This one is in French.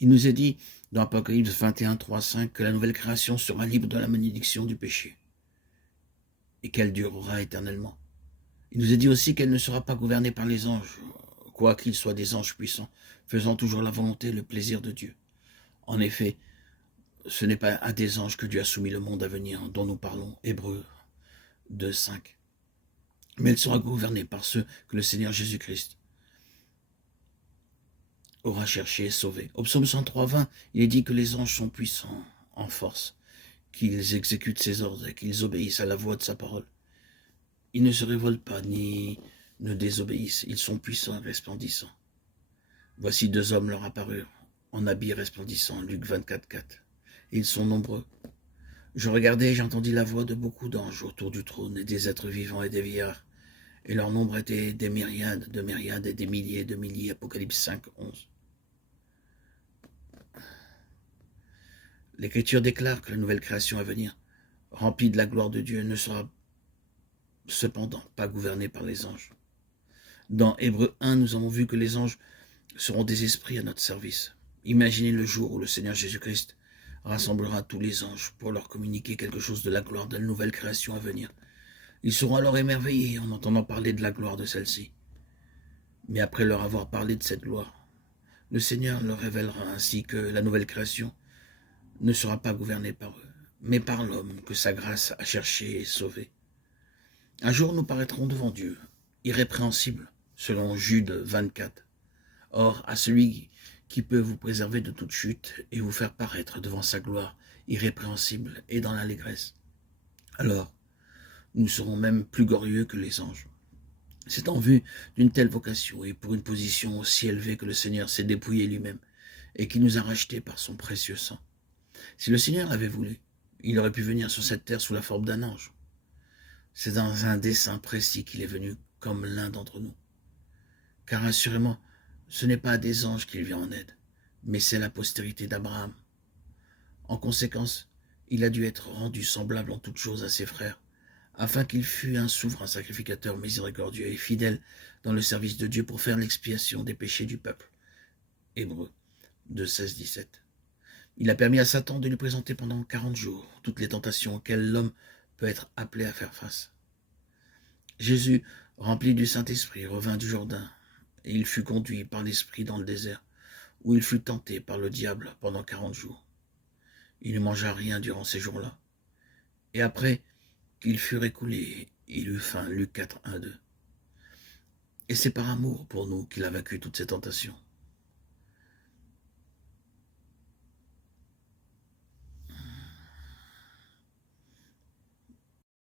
Il nous est dit dans Apocalypse 21, 3, 5 que la nouvelle création sera libre de la malédiction du péché et qu'elle durera éternellement. Il nous est dit aussi qu'elle ne sera pas gouvernée par les anges, quoiqu'ils soient des anges puissants, faisant toujours la volonté et le plaisir de Dieu. En effet, ce n'est pas à des anges que Dieu a soumis le monde à venir, dont nous parlons, Hébreux 2, 5. Mais elle sera gouvernée par ceux que le Seigneur Jésus-Christ aura cherché et sauvé. Au psaume 103, 20, il est dit que les anges sont puissants en force, qu'ils exécutent ses ordres et qu'ils obéissent à la voix de sa parole. Ils ne se révoltent pas ni ne désobéissent, ils sont puissants et resplendissants. Voici deux hommes leur apparurent, en habits resplendissants, Luc 24, 4. Et ils sont nombreux. Je regardai et j'entendis la voix de beaucoup d'anges autour du trône et des êtres vivants et des vieillards. Et leur nombre était des myriades et des milliers de milliers. Apocalypse 5, 11. L'Écriture déclare que la nouvelle création à venir, remplie de la gloire de Dieu, ne sera cependant pas gouvernée par les anges. Dans Hébreux 1, nous avons vu que les anges seront des esprits à notre service. Imaginez le jour où le Seigneur Jésus-Christ rassemblera tous les anges pour leur communiquer quelque chose de la gloire de la nouvelle création à venir. Ils seront alors émerveillés en entendant parler de la gloire de celle-ci. Mais après leur avoir parlé de cette gloire, le Seigneur leur révélera ainsi que la nouvelle création ne sera pas gouvernée par eux, mais par l'homme que sa grâce a cherché et sauvé. Un jour nous paraîtrons devant Dieu, irrépréhensibles, selon Jude 24. Or, à celui qui peut vous préserver de toute chute et vous faire paraître devant sa gloire irrépréhensible et dans l'allégresse, alors nous serons même plus glorieux que les anges. C'est en vue d'une telle vocation et pour une position aussi élevée que le Seigneur s'est dépouillé lui-même et qui nous a rachetés par son précieux sang. Si le Seigneur l'avait voulu, il aurait pu venir sur cette terre sous la forme d'un ange. C'est dans un dessein précis qu'il est venu comme l'un d'entre nous. Car assurément, ce n'est pas à des anges qu'il vient en aide, mais c'est la postérité d'Abraham. En conséquence, il a dû être rendu semblable en toutes choses à ses frères, afin qu'il fût un souverain sacrificateur miséricordieux et fidèle dans le service de Dieu pour faire l'expiation des péchés du peuple. Hébreux 2, 16, 17. Il a permis à Satan de lui présenter pendant 40 jours toutes les tentations auxquelles l'homme peut être appelé à faire face. Jésus, rempli du Saint-Esprit, revint du Jourdain, et il fut conduit par l'Esprit dans le désert, où il fut tenté par le diable pendant 40 jours. Il ne mangea rien durant ces jours-là. Et après qu'il fut écoulé, il eut faim, Luc 4, 1, 2. Et c'est par amour pour nous qu'il a vaincu toutes ces tentations.